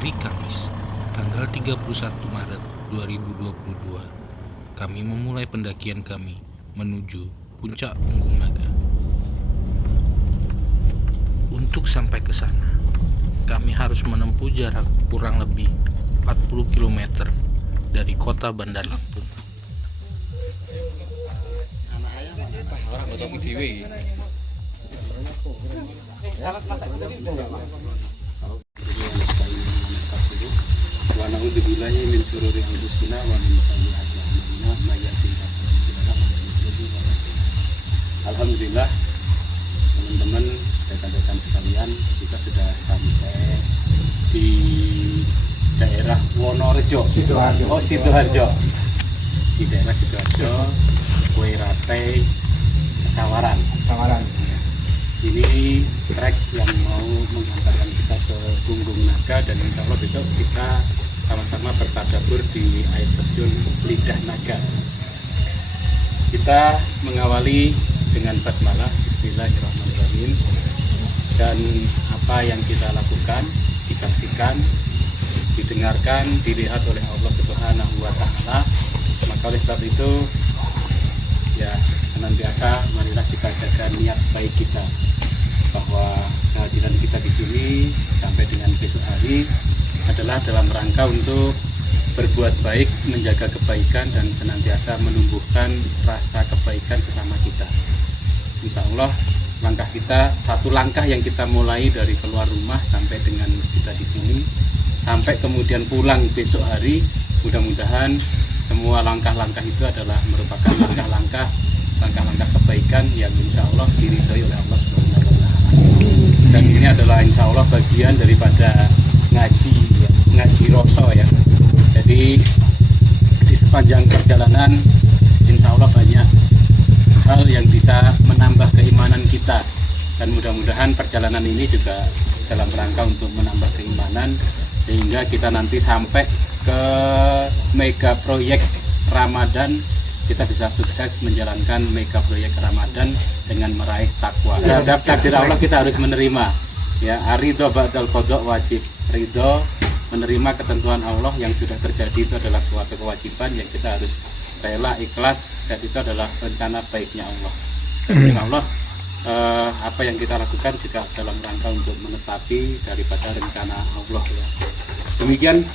hari Kamis, tanggal 31 Maret 2022, kami memulai pendakian kami menuju puncak Punggung Naga. Untuk sampai ke sana, kami harus menempuh jarak kurang lebih 40 km dari kota Bandar Lampung. Alhamdulillah teman-teman, rekan-rekan sekalian, kita sudah sampai di daerah Wonorejo, Sidoarjo. Di daerah Sidoarjo, Wairate, Pesawaran. Ini trek yang mau menghantarkan kita ke Punggung Naga, dan insya Allah besok kita sama-sama bertadabur di air terjun Lidah Naga. Kita mengawali dengan basmalah, bismillahirrahmanirrahim, dan apa yang kita lakukan disaksikan, didengarkan, dilihat oleh Allah Subhanahu wa Ta'ala. Maka oleh sebab itu, ya senantiasa marilah kita jaga niat baik kita, bahwa kehadiran kita di sini sampai dengan besok hari adalah dalam rangka untuk berbuat baik, menjaga kebaikan, dan senantiasa menumbuhkan rasa kebaikan sesama kita. Insya Allah langkah kita, satu langkah yang kita mulai dari keluar rumah sampai dengan kita di sini, sampai kemudian pulang besok hari, mudah-mudahan semua langkah-langkah itu adalah merupakan langkah-langkah kebaikan yang insya Allah diridhoi oleh Allah Subhanahu wa Ta'ala. Dan ini adalah insya Allah bagian daripada ngaji roso ya. Jadi di sepanjang perjalanan insya Allah banyak hal yang bisa menambah keimanan kita, dan mudah-mudahan perjalanan ini juga dalam rangka untuk menambah keimanan, sehingga kita nanti sampai ke mega proyek Ramadan, kita bisa sukses menjalankan mega proyek Ramadan dengan meraih takwa. Terhadap takdir Allah kita harus menerima, ya, ridho ba'dal qada wajib. Ridho, menerima ketentuan Allah yang sudah terjadi, itu adalah suatu kewajiban yang kita harus rela, ikhlas, dan itu adalah rencana baiknya Allah. Dan insya Allah apa yang kita lakukan juga dalam rangka untuk menetapi daripada rencana Allah ya. Demikian,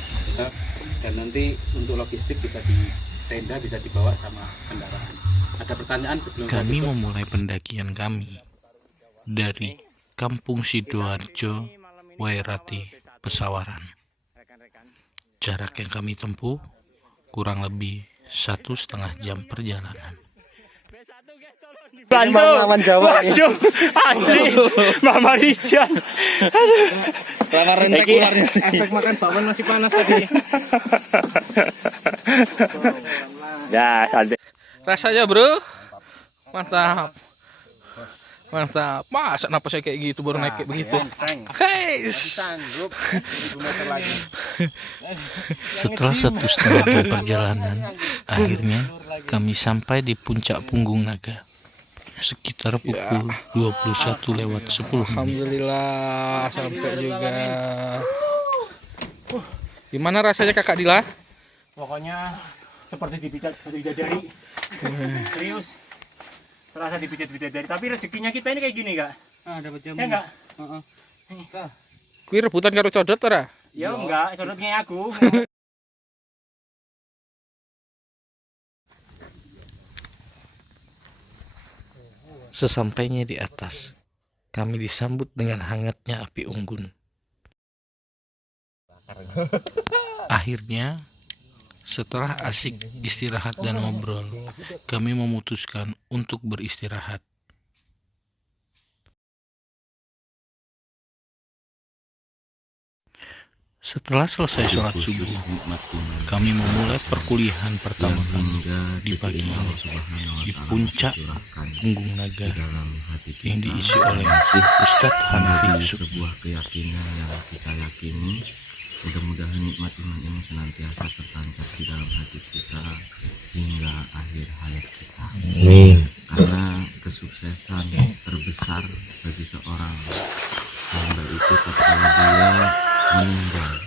dan nanti untuk logistik bisa di tenda, bisa dibawa sama kendaraan. Ada pertanyaan sebelum Kami memulai pendakian kami dari Kampung Sidoarjo, Wairati, Pesawaran. Jarak yang kami tempuh kurang lebih 1,5 jam perjalanan. Lawan Jawa. Waduh, asli Mama Rizal. Efek makan bakwan masih panas tadi. Ya, santai. Rasanya bro, mantap. Masa kenapa saya kayak gitu baru naik kayak begitu? Setelah 1,5 jam perjalanan, akhirnya kami sampai di puncak Punggung Naga sekitar pukul 21:10. Alhamdulillah sampai juga. Gimana rasanya Kakak Dila? Pokoknya seperti dipijat bidadari. Serius. Terasa dipijat bidadari, tapi rezekinya kita ini kayak gini, Kak. Dapat jamu. Ya enggak? Kuwi rebutan karo codot ora? Ya enggak, codotnya aku. Sesampainya di atas, kami disambut dengan hangatnya api unggun. Akhirnya, setelah asik istirahat dan ngobrol, kami memutuskan untuk beristirahat. Setelah selesai sholat subuh, kami memulai perkuliahan pertama kami di pagi ini di puncak Punggung Naga yang diisi oleh Ustadz Hanafi. Sebuah keyakinan yang kita yakini, mudah-mudahan nikmat iman ini senantiasa tertancap di dalam hati kita hingga akhir hayat kita. Karena kesuksesan terbesar bagi seorang hamba itu tatkala dia meninggal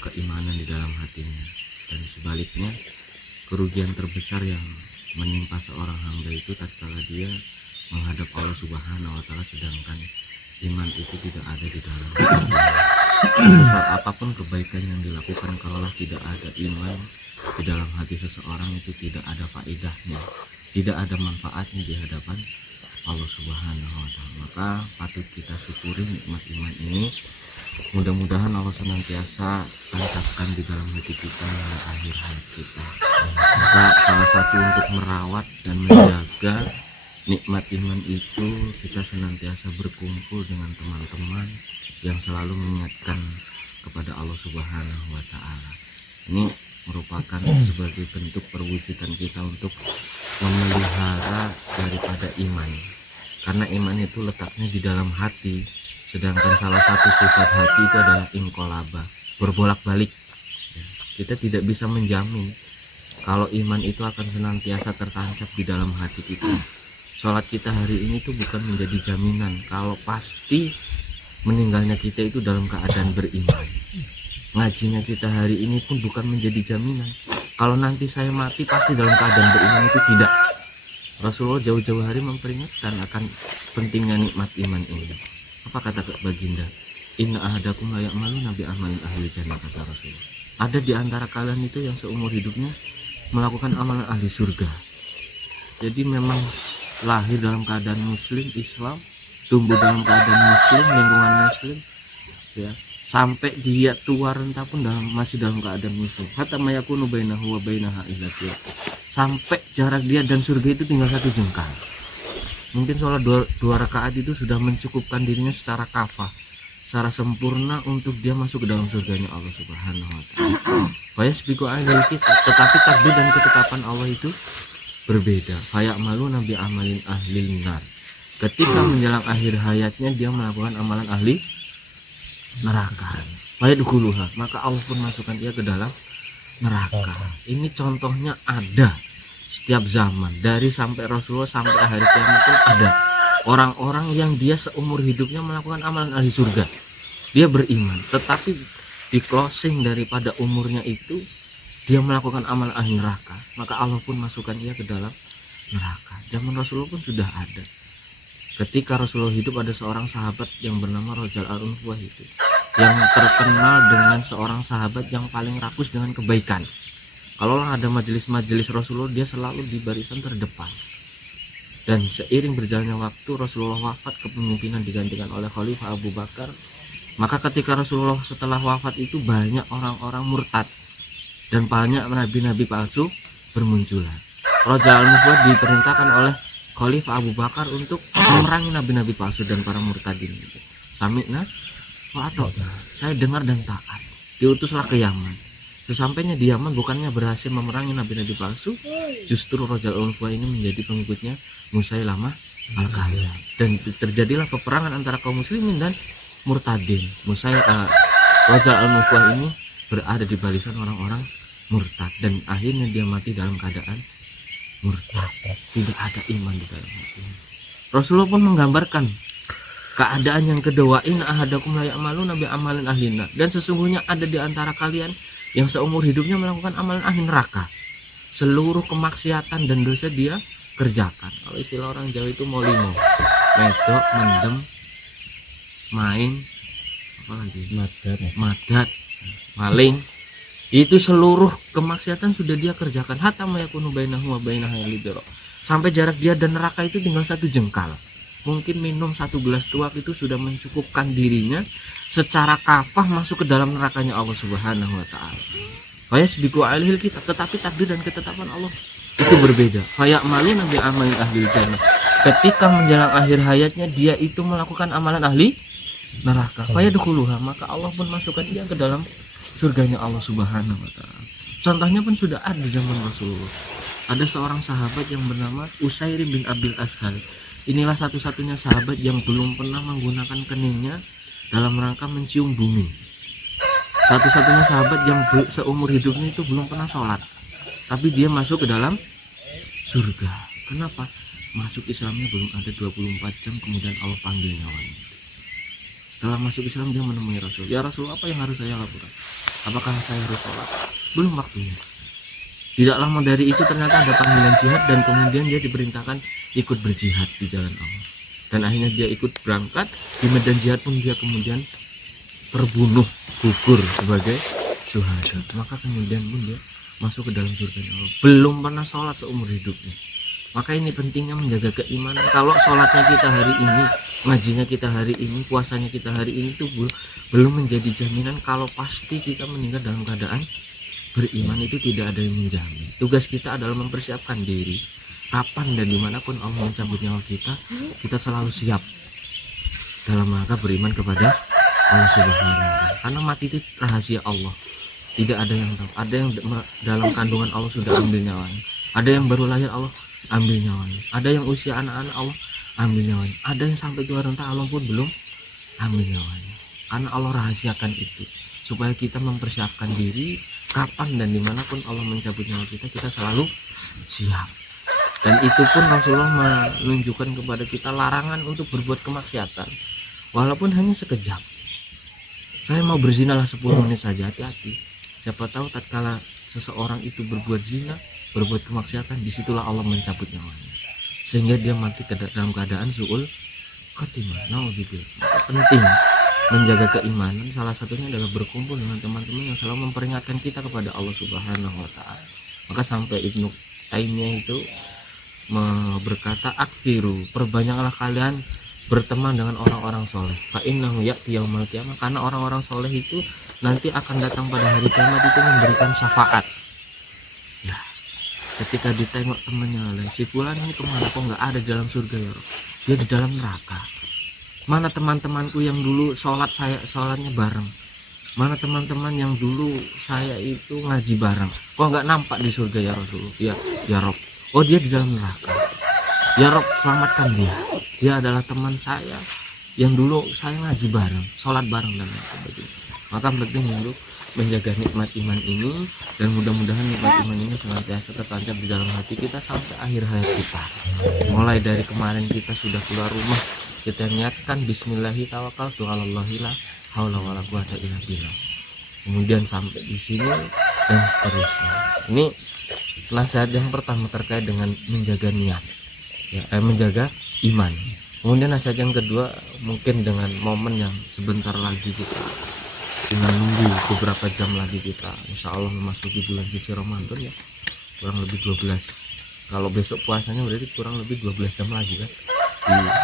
keimanan di dalam hatinya. Dan sebaliknya, kerugian terbesar yang menimpa seorang hamba itu tatkala dia menghadap Allah Subhanahu wa taala sedangkan iman itu tidak ada di dalam hatinya. Sebesar apapun kebaikan yang dilakukan, kalaulah tidak ada iman di dalam hati seseorang, itu tidak ada faedahnya, tidak ada manfaatnya di hadapan Allah Subhanahu wa taala. Maka patut kita syukuri nikmat iman ini. Mudah-mudahan Allah senantiasa tancapkan di dalam hati kita hingga akhir hayat kita. Maka salah satu untuk merawat dan menjaga nikmat iman itu, kita senantiasa berkumpul dengan teman-teman yang selalu mengingatkan kepada Allah Subhanahu wa taala. Ini merupakan sebagai bentuk perwujudan kita untuk memelihara daripada iman. Karena iman itu letaknya di dalam hati. Sedangkan salah satu sifat hati itu adalah inqolaba, berbolak-balik. Kita tidak bisa menjamin kalau iman itu akan senantiasa tertancap di dalam hati kita. Sholat kita hari ini tuh bukan menjadi jaminan kalau pasti meninggalnya kita itu dalam keadaan beriman. Ngajinya kita hari ini pun bukan menjadi jaminan kalau nanti saya mati pasti dalam keadaan beriman, itu tidak. Rasulullah jauh-jauh hari memperingatkan akan pentingnya nikmat iman ini. Apa kata baginda? Inna ahadakum la ya'malu nabi amalin ahli jannah, kata Rasulullah. Ada di antara kalian itu yang seumur hidupnya melakukan amalan ahli surga. Jadi memang lahir dalam keadaan muslim, Islam, tumbuh dalam keadaan muslim, lingkungan muslim, ya, sampai dia tua renta pun masih dalam keadaan muslim. Hatta mayakunu bainahu wa bainaha illa qiyam. Sampai jarak dia dan surga itu tinggal satu jengkal. Mungkin sholat dua rakaat itu sudah mencukupkan dirinya secara kafah, secara sempurna untuk dia masuk ke dalam surganya Allah Subhanahu wa taala. Fayasbiqu alaihi kita, tetapi takdir dan ketetapan Allah itu berbeda. Fayamalu nabi amalin ahli nar. Ketika menjelang akhir hayatnya dia melakukan amalan ahli neraka. Fayadkhuluha, maka Allah pun masukkan dia ke dalam neraka. Ini contohnya ada setiap zaman, dari sampai Rasulullah sampai akhir kiamat pun ada orang-orang yang dia seumur hidupnya melakukan amalan ahli surga, dia beriman, tetapi di closing daripada umurnya itu dia melakukan amalan ahli neraka, maka Allah pun masukkan dia ke dalam neraka. Zaman Rasulullah pun sudah ada. Ketika Rasulullah hidup ada seorang sahabat yang bernama Rajal al-Unfuah itu, yang terkenal dengan seorang sahabat yang paling rakus dengan kebaikan. Kalau ada majelis-majelis Rasulullah, dia selalu di barisan terdepan. Dan seiring berjalannya waktu, Rasulullah wafat, kepemimpinan digantikan oleh Khalifah Abu Bakar. Maka ketika Rasulullah setelah wafat itu banyak orang-orang murtad dan banyak nabi-nabi palsu bermunculan. Raja al-Mufwad diperintahkan oleh Khalifah Abu Bakar untuk memerangi nabi-nabi palsu dan para murtadin. Sami'na wa ata'na, saya dengar dan taat. Diutuslah ke Yaman. Sesampainya di Yaman, bukannya berhasil memerangi nabi-nabi palsu, justru Raja al-Unfuah ini menjadi pengikutnya Musailamah al-Kadzdzab, dan terjadilah peperangan antara kaum muslimin dan murtadin. Raja al-Unfuah ini berada di barisan orang-orang murtad dan akhirnya dia mati dalam keadaan murtad, tidak ada iman di dalam hatinya. Rasulullah pun menggambarkan keadaan yang kedua, in ahadakum la ya'malu nabi amalin ahlina, dan sesungguhnya ada di antara kalian yang seumur hidupnya melakukan amalan ahli neraka. Seluruh kemaksiatan dan dosa dia kerjakan. Kalau istilah orang Jawa itu molimo, medok, mendem, main, apa lagi, madat, maling. Itu seluruh kemaksiatan sudah dia kerjakan. Hatta mayakunu bainahu wa bainaha lidra. Sampai jarak dia dan neraka itu tinggal satu jengkal. Mungkin minum satu gelas tuak itu sudah mencukupkan dirinya secara kafah masuk ke dalam nerakanya Allah Subhanahu wa taala. Fayasbiqu alaihi kitab, tetapi takdir dan ketetapan Allah itu berbeda. Fayamalu nabi amalin ahli jannah. Ketika menjelang akhir hayatnya dia itu melakukan amalan ahli neraka. Fayadkhuluha, maka Allah pun masukkan dia ke dalam surganya Allah Subhanahu wa taala. Contohnya pun sudah ada di zaman Rasulullah. Ada seorang sahabat yang bernama Usair bin Abil Ashal. Inilah satu-satunya sahabat yang belum pernah menggunakan keningnya dalam rangka mencium bumi. Satu-satunya sahabat yang seumur hidupnya itu belum pernah sholat, tapi dia masuk ke dalam surga. Kenapa? Masuk Islamnya belum ada 24 jam, kemudian Allah panggil nyawanya. Setelah masuk Islam dia menemui Rasul. Ya Rasul, apa yang harus saya lakukan? Apakah saya harus sholat? Belum waktunya. Tidak lama dari itu ternyata ada panggilan jihad dan kemudian dia diperintahkan ikut berjihad di jalan Allah. Dan akhirnya dia ikut berangkat di medan jihad pun dia kemudian terbunuh, gugur sebagai syuhada. Maka kemudian pun dia masuk ke dalam surga Allah. Belum pernah sholat seumur hidupnya. Maka ini pentingnya menjaga keimanan. Kalau sholatnya kita hari ini, ngajinya kita hari ini, puasanya kita hari ini itu belum menjadi jaminan kalau pasti kita meninggal dalam keadaan beriman. Itu tidak ada yang menjamin. Tugas kita adalah mempersiapkan diri. Kapan dan dimanapun Allah mencabut nyawa kita selalu siap dalam rangka beriman kepada Allah Subhanahu wa Ta'ala. Karena mati itu rahasia Allah. Tidak ada yang tahu. Ada yang dalam kandungan Allah sudah ambil nyawanya. Ada yang baru lahir Allah ambil nyawanya. Ada yang usia anak-anak Allah ambil nyawanya. Ada yang sampai keluar rentah Allah pun belum ambil nyawanya. Karena Allah rahasiakan itu supaya kita mempersiapkan diri kapan dan dimanapun Allah mencabut nyawa kita selalu siap. Dan itu pun Rasulullah menunjukkan kepada kita larangan untuk berbuat kemaksiatan walaupun hanya sekejap. Saya mau berzinalah 10 menit saja, hati-hati. Siapa tahu tatkala seseorang itu berbuat zina, berbuat kemaksiatan, disitulah Allah mencabut nyawanya sehingga dia mati dalam keadaan su'ul khatimah. Naudzubillah. Penting menjaga keimanan, salah satunya adalah berkumpul dengan teman-teman yang selalu memperingatkan kita kepada Allah Subhanahu wa Ta'ala. Maka sampai Ibnu Taimiyah itu berkata, aktsiru, perbanyaklah kalian berteman dengan orang-orang soleh. Fa innahu ya'ti yaumil qiyamah, karena orang-orang soleh itu nanti akan datang pada hari kiamat itu memberikan syafaat. Ya, ketika ditengok temannya oleh si fulan, ini kemana kok nggak ada di dalam surga ya Rob? Dia di dalam neraka. Mana teman-temanku yang dulu sholatnya bareng? Mana teman-teman yang dulu saya itu ngaji bareng? Kok nggak nampak di surga ya Rasulullah? Ya Rob. Oh, dia di dalam neraka. Ya Rob, selamatkan dia. Dia adalah teman saya yang dulu saya ngaji bareng, sholat bareng dan lain sebagainya. Maka penting untuk menjaga nikmat iman ini, dan mudah-mudahan nikmat iman ini senantiasa tertancap di dalam hati kita sampai akhir hayat kita. Mulai dari kemarin kita sudah keluar rumah, kita niatkan bismillahirrahmanirrahim, la haula wala quwata illa billah. Kemudian sampai di sini dan seterusnya. Ini nasihat yang pertama terkait dengan menjaga niat, ya, menjaga iman. Kemudian nasihat yang kedua mungkin dengan momen yang sebentar lagi kita tinggal nunggu beberapa jam lagi kita insya Allah memasuki bulan suci Ramadan, ya, kurang lebih 12. Kalau besok puasanya berarti kurang lebih 12 jam lagi kan,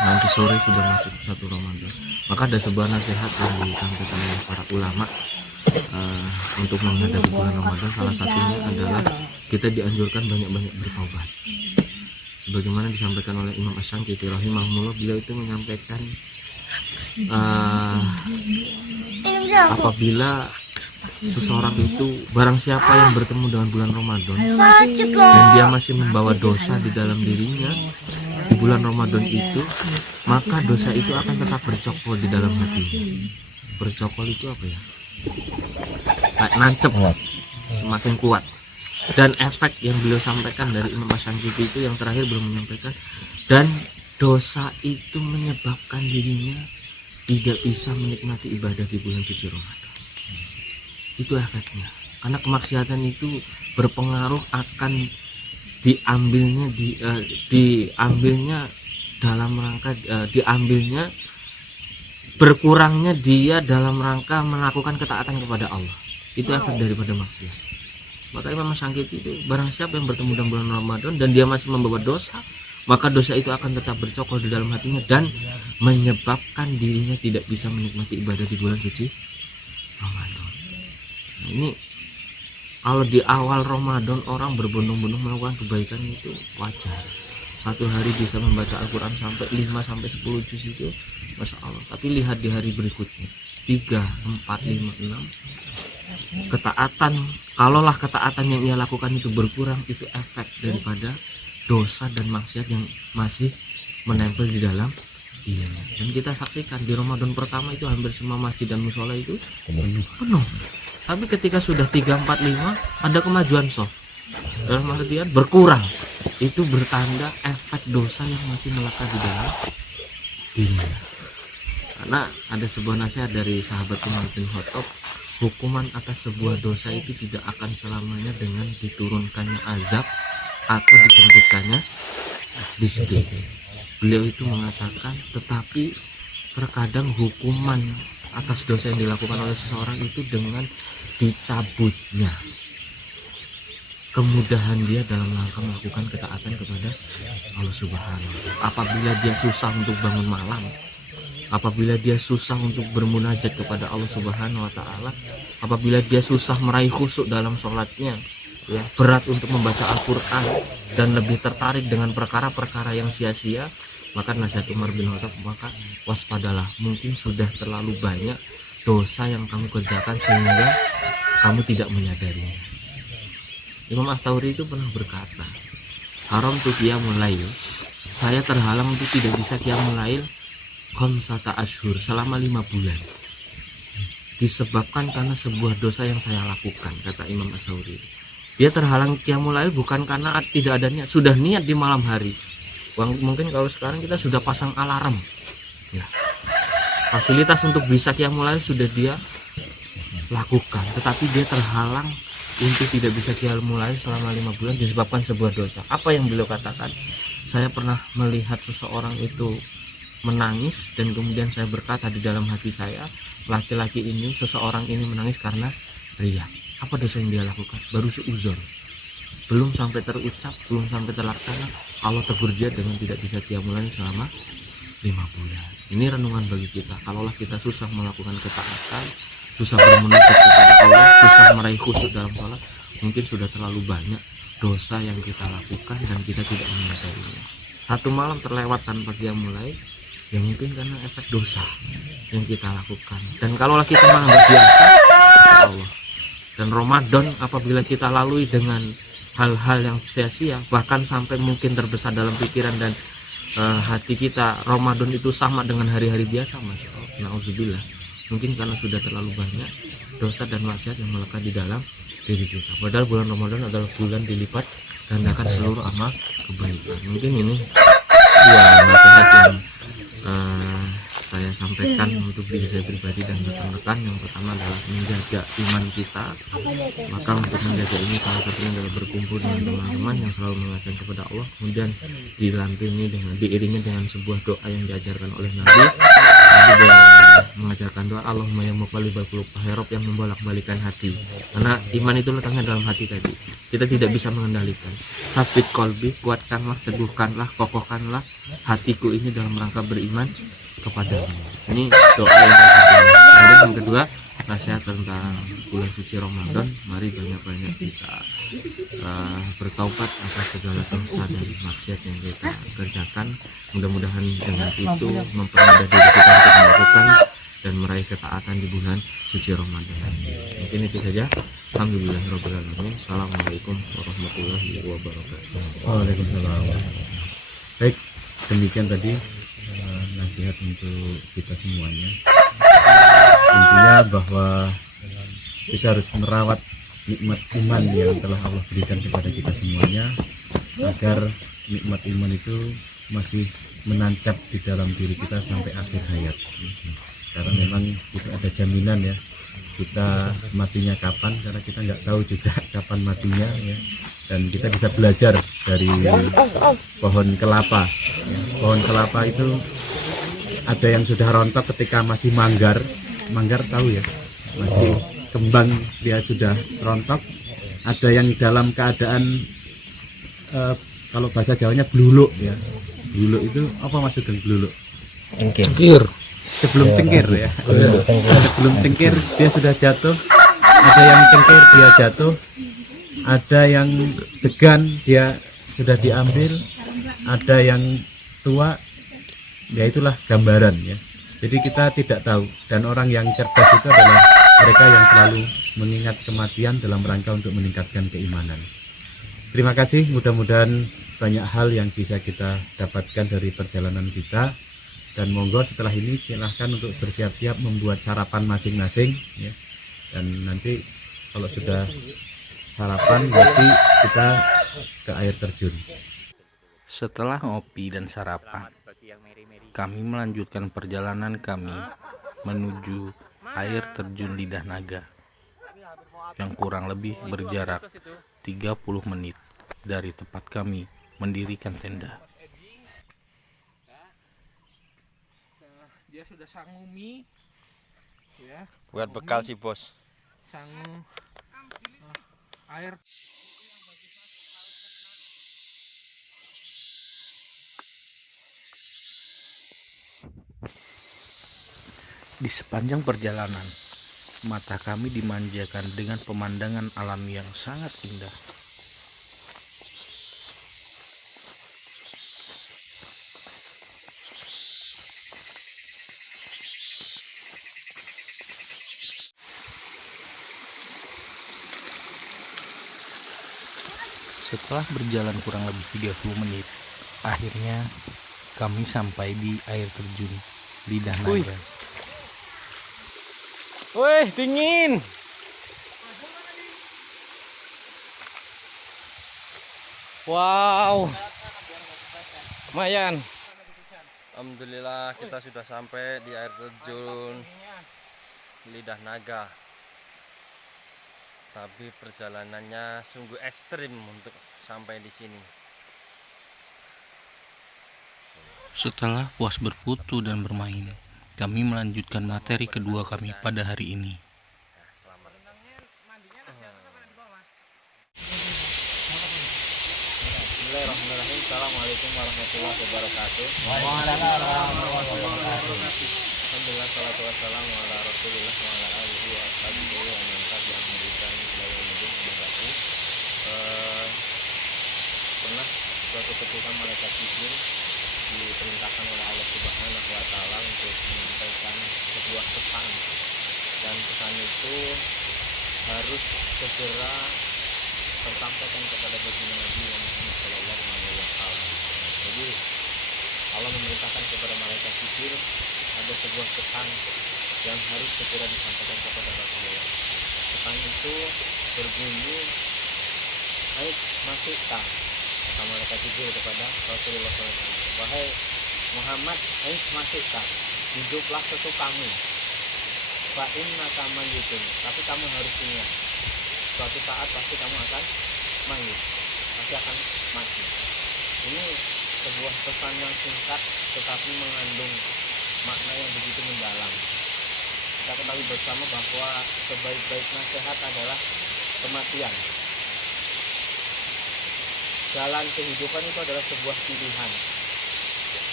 nanti sore sudah masuk 1 Ramadan. Maka ada sebuah nasihat yang disampaikan oleh para ulama untuk menghadapi bulan Ramadan. Salah satunya adalah kita dianjurkan banyak-banyak bertaubat. Sebagaimana disampaikan oleh Imam Asy-Syankiti rahimahullah, beliau itu menyampaikan apabila seseorang itu, barang siapa yang bertemu dengan bulan Ramadan dan dia masih membawa dosa di dalam dirinya di bulan Ramadan itu, maka dosa itu akan tetap bercokol di dalam hatinya. Bercokol itu apa ya? Kayak nancep, semakin kuat. Dan efek yang beliau sampaikan dari Imam Asy-Syankiti itu yang terakhir belum menyampaikan, dan dosa itu menyebabkan dirinya tidak bisa menikmati ibadah di bulan suci Ramadan. Itu efeknya. Karena kemaksiatan itu berpengaruh akan diambilnya dalam rangka diambilnya berkurangnya dia dalam rangka melakukan ketaatan kepada Allah. Itu efek daripada maksiat. Maka Imam Asy-Syankiti itu, barang siapa yang bertemu dengan bulan Ramadan dan dia masih membawa dosa, maka dosa itu akan tetap bercokol di dalam hatinya dan menyebabkan dirinya tidak bisa menikmati ibadah di bulan suci Ramadan. Nah, ini kalau di awal Ramadan orang berbondong-bondong melakukan kebaikan itu wajar. Satu hari bisa membaca Al-Quran sampai 5-10 juz itu Masya Allah. Tapi lihat di hari berikutnya 3, 4, 5, 6, ketaatan, kalaulah ketaatan yang ia lakukan itu berkurang, itu efek daripada dosa dan maksiat yang masih menempel di dalam dirinya. Dan kita saksikan di Ramadan pertama itu hampir semua masjid dan musola itu penuh. Tapi ketika sudah 3, 4, 5 ada kemajuan soft, dalam artian berkurang. Itu bertanda efek dosa yang masih melekat di dalam dirinya. Karena ada sebuah nasihat dari sahabat Umar bin Khattab, hukuman atas sebuah dosa itu tidak akan selamanya dengan diturunkannya azab atau dijemputkannya rizki. Beliau itu mengatakan, tetapi terkadang hukuman atas dosa yang dilakukan oleh seseorang itu dengan dicabutnya kemudahan dia dalam rangka melakukan ketaatan kepada Allah Subhanahu wa Ta'ala. Apabila dia susah untuk bangun malam, apabila dia susah untuk bermunajat kepada Allah Subhanahu wa Ta'ala, apabila dia susah meraih khusyuk dalam sholatnya, ya, berat untuk membaca Al-Quran dan lebih tertarik dengan perkara-perkara yang sia-sia, maka nasihat Umar bin Khattab, maka waspadalah, mungkin sudah terlalu banyak dosa yang kamu kerjakan sehingga kamu tidak menyadarinya. Imam At-Tawri itu pernah berkata, haram tu qiyamul lail, saya terhalang untuk tidak bisa qiyamul lail khamsata ashhur, selama 5 bulan, disebabkan karena sebuah dosa yang saya lakukan, kata Imam At-Tawri. Dia terhalang qiyamul lail bukan karena tidak ada niat, sudah niat di malam hari. Mungkin kalau sekarang kita sudah pasang alarm, ya, fasilitas untuk bisa qiyamul lail sudah dia lakukan, tetapi dia terhalang untuk tidak bisa qiyamul lail selama 5 bulan disebabkan sebuah dosa. Apa yang beliau katakan? Saya pernah melihat seseorang itu menangis dan kemudian saya berkata di dalam hati saya, laki-laki ini, seseorang ini menangis karena riya. Apa dosa yang dia lakukan? Baru seuzur, belum sampai terucap, belum sampai terlaksana, Allah tegur dia dengan tidak bisa qiyamul lail selama 5 bulan. Ini renungan bagi kita. Kalaulah kita susah melakukan ketaatan, susah bermunajat kepada Allah, susah meraih khusyuk dalam sholat, mungkin sudah terlalu banyak dosa yang kita lakukan dan kita tidak menyadarinya. Satu malam terlewat tanpa qiyamul lail, ya mungkin karena efek dosa yang kita lakukan. Dan kalaulah kita menganggap biasa, ya Allah. Dan Ramadan apabila kita lalui dengan hal-hal yang sia-sia, bahkan sampai mungkin terbesar dalam pikiran dan hati kita, Ramadan itu sama dengan hari-hari biasa, Masya Allah. Na'udzubillah. Mungkin karena sudah terlalu banyak dosa dan maksiat yang melekat di dalam diri kita. Padahal bulan Ramadan adalah bulan dilipat gandakan seluruh amal kebaikan. Mungkin ini ya nasihat yang saya sampaikan untuk diri saya pribadi dan rekan-rekan. Yang pertama adalah menjaga iman kita. Maka untuk menjaga ini salah satunya adalah berkumpul dengan teman-teman yang selalu mengingatkan kepada Allah, kemudian diiringi dengan sebuah doa yang diajarkan oleh Nabi. Nabi mengajarkan doa, Allahumma ya muqallibal qulub, Rob yang membolak-balikan hati. Karena iman itu letaknya dalam hati tadi. Kita tidak bisa mengendalikan. Tsabbit qalbi, kuatkanlah, teguhkanlah, kokohkanlah hatiku ini dalam rangka beriman kepadamu. Ini doa yang pertama. Kemudian yang kedua, nasihat tentang bulan suci Ramadan. Mari banyak-banyak kita bertaubat atas segala dosa dan maksiat yang kita kerjakan. Mudah-mudahan dengan itu mempermudah diri kita untuk melakukan dan meraih ketaatan di bulan suci Ramadan. Mungkin itu saja. Alhamdulillahirrahmanirrahim. Assalamualaikum warahmatullahi wabarakatuh. Waalaikumsalam. Baik, demikian tadi nasihat untuk kita semuanya. Intinya bahwa kita harus merawat nikmat iman yang telah Allah berikan kepada kita semuanya, agar nikmat iman itu masih menancap di dalam diri kita sampai akhir hayat. Karena memang itu ada jaminan ya, kita matinya kapan, karena kita nggak tahu juga kapan matinya ya. Dan kita bisa belajar dari pohon kelapa ya. Pohon kelapa itu ada yang sudah rontok ketika masih manggar tahu ya, masih kembang dia sudah rontok. Ada yang dalam keadaan kalau bahasa Jawanya bluluk ya. Bluluk itu apa maksudnya bluluk? Cengkir. Sebelum cengkir ya. Sebelum cengkir dia sudah jatuh. Ada yang cengkir dia jatuh. Ada yang degan dia sudah diambil. Ada yang tua, ya itulah gambaran ya. Jadi kita tidak tahu, dan orang yang cerdas itu adalah mereka yang selalu mengingat kematian dalam rangka untuk meningkatkan keimanan. Terima kasih, mudah-mudahan banyak hal yang bisa kita dapatkan dari perjalanan kita. Dan monggo setelah ini silahkan untuk bersiap-siap membuat sarapan masing-masing ya. Dan nanti kalau sudah sarapan nanti kita ke air terjun. Setelah ngopi dan sarapan, kami melanjutkan perjalanan kami menuju air terjun Lidah Naga yang kurang lebih berjarak 30 menit dari tempat kami mendirikan tenda. Dia sudah sangu mie ya, Buat bekal sih bos. sangu air. Di sepanjang perjalanan, mata kami dimanjakan dengan pemandangan alam yang sangat indah. Setelah berjalan kurang lebih 30 menit, akhirnya kami sampai di air terjun Lidah Naga. Wih, dingin. Wow. Lumayan. Alhamdulillah kita sudah sampai di air terjun Lidah Naga. Tapi perjalanannya sungguh ekstrim untuk sampai di sini. Setelah puas berfoto dan bermain, kami melanjutkan materi kedua kami pada hari ini. Bismillahirrahmanirrahim. Assalamualaikum warahmatullahi wabarakatuh. Alhamdulillah, salatu wassalamu ala rasulillah wa ala alihi wa ashabihi wa man tabi'ahum bi ihsan ila yaumil din. Pernah suatu ketika malaikat Jibril diperintahkan oleh Allah Subhanahu wa taala untuk menyampaikan sebuah pesan, dan pesan itu harus segera tersampaikan kepada baginda Nabi Muhammad Shallallahu Alaihi Wasallam. Jadi Allah memerintahkan kepada malaikat Jibril ada sebuah pesan yang harus segera disampaikan kepada Rasulullah. Pesan itu berbunyi, "Hai Masihta," kata malaikat Jibril kepada Rasulullah SAW, "Wahai Muhammad, hai Masihta, hiduplah sesukamu. Fa innaka mayyitun," tapi kamu harus ingat, suatu saat pasti kamu akan mayit, pasti akan mati. Ini sebuah pesan yang singkat tetapi mengandung makna yang begitu mendalam. Kita ketahui bersama bahwa sebaik-baik nasihat adalah kematian. Jalan kehidupan itu adalah sebuah pilihan,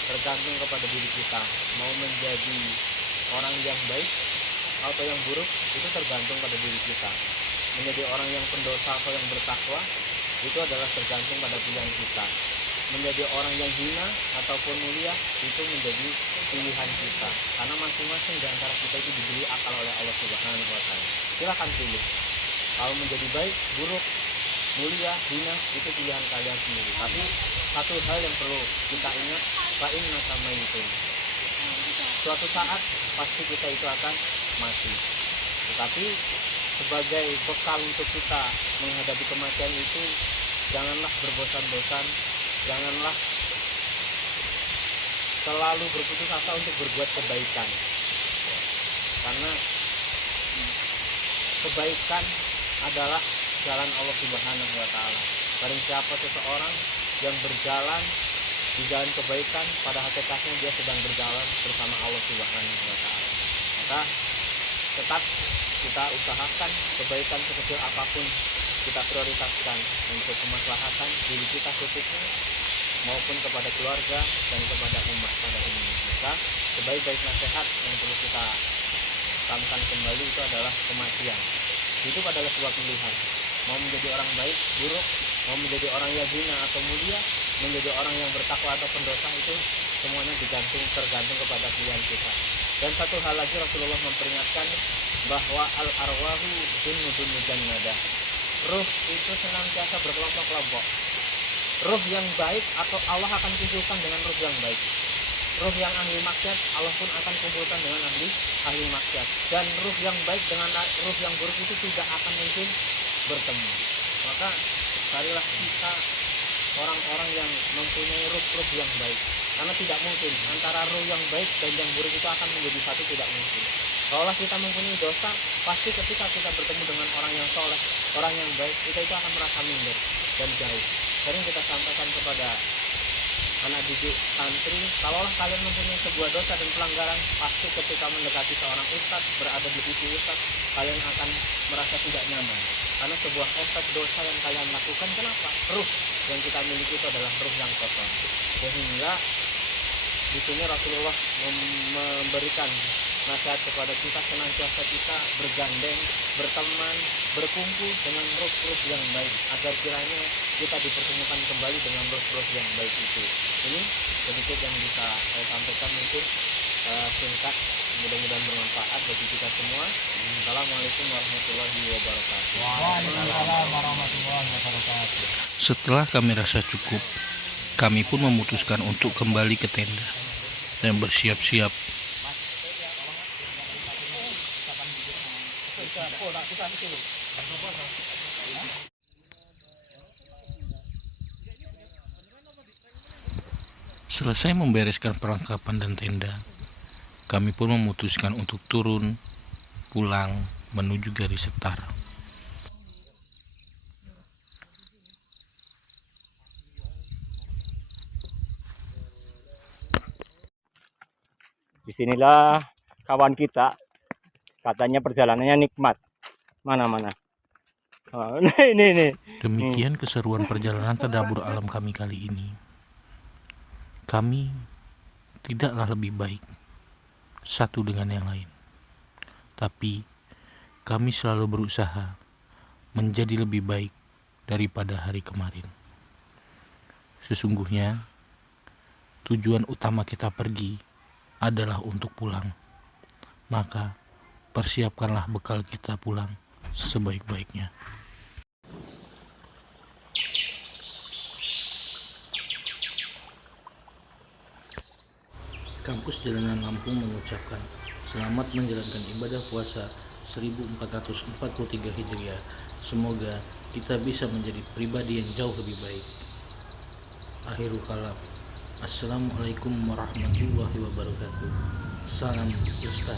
tergantung kepada diri kita mau menjadi orang yang baik atau yang buruk. Itu tergantung pada diri kita. Menjadi orang yang pendosa atau yang bertakwa itu adalah tergantung pada pilihan kita. Menjadi orang yang hina ataupun mulia itu menjadi pilihan kita, karena masing-masing di antara kita itu diberi akal oleh Allah Subhanahu wa taala. Silakan pilih. Kalau menjadi baik, buruk, mulia, hina, itu pilihan kalian sendiri. Tapi satu hal yang perlu kita ingat, fa innaka mayyitun. Suatu saat pasti kita itu akan mati. Tetapi sebagai bekal untuk kita menghadapi kematian itu, janganlah berbosan-bosan, janganlah selalu berputus asa untuk berbuat kebaikan, karena kebaikan adalah jalan Allah Subhanahu wa taala. Barang siapa seseorang yang berjalan di jalan kebaikan, pada hakikatnya dia sedang berjalan bersama Allah Subhanahu wa taala. Maka tetap kita usahakan kebaikan sekecil apapun kita prioritaskan untuk kemaslahatan diri kita khususnya, maupun kepada keluarga dan kepada umat pada umumnya. Maka sebaik-baik nasihat yang perlu kita camkan kembali itu adalah kematian. Itu adalah sebuah pilihan. Mau menjadi orang baik, buruk, mau menjadi orang yang hina atau mulia, menjadi orang yang bertakwa atau pendosa, itu semuanya tergantung kepada pilihan kita. Dan satu hal lagi, Rasulullah memperingatkan bahwa al-arwahu junudun mujannadah. Ruh itu senantiasa berkelompok-kelompok. Ruh yang baik atau Allah akan kumpulkan dengan ruh yang baik. Ruh yang ahli maksiat Allah pun akan kumpulkan dengan ahli maksiat. Dan ruh yang baik dengan ruh yang buruk itu tidak akan mungkin bertemu. Maka carilah kita orang-orang yang mempunyai ruh yang baik. Karena tidak mungkin antara roh yang baik dan yang buruk itu akan menjadi satu, tidak mungkin. Kalau kita mempunyai dosa, pasti ketika kita bertemu dengan orang yang soleh, orang yang baik, kita itu akan merasa minder dan jauh. Sering kita sampaikan kepada anak didik santri, kalaulah kalian mempunyai sebuah dosa dan pelanggaran, pasti ketika mendekati seorang ustadz, berada di sisi ustadz, kalian akan merasa tidak nyaman. Karena sebuah efek dosa yang kalian lakukan, kenapa? Ruh yang kita miliki itu adalah ruh yang kotor. Sehingga di sini Rasulullah memberikan nasihat kepada kita, senantiasa kita bergandeng, berteman, berkumpul dengan ruh-ruh yang baik, agar kiranya kita dipertemukan kembali dengan ruh-ruh yang baik itu. Ini sedikit yang bisa saya sampaikan, mungkin singkat, mudah-mudahan bermanfaat bagi kita semua. Assalamualaikum warahmatullahi wabarakatuh. Waalaikumsalam warahmatullahi wabarakatuh. Setelah kami rasa cukup, kami pun memutuskan untuk kembali ke tenda dan bersiap-siap. Selesai membereskan perlengkapan dan tenda, kami pun memutuskan untuk turun pulang menuju garis setar. Disinilah kawan kita, katanya perjalanannya nikmat. Mana? Oh, ini. Demikian keseruan perjalanan tadabbur alam kami kali ini. Kami tidaklah lebih baik satu dengan yang lain, tapi kami selalu berusaha menjadi lebih baik daripada hari kemarin. Sesungguhnya tujuan utama kita pergi adalah untuk pulang, maka persiapkanlah bekal kita pulang sebaik-baiknya. Kampus Jalanan Lampung mengucapkan selamat menjalankan ibadah puasa 1443 Hijriah. Semoga kita bisa menjadi pribadi yang jauh lebih baik. Akhirul kalam. Assalamualaikum warahmatullahi wabarakatuh. Salam Ustaz.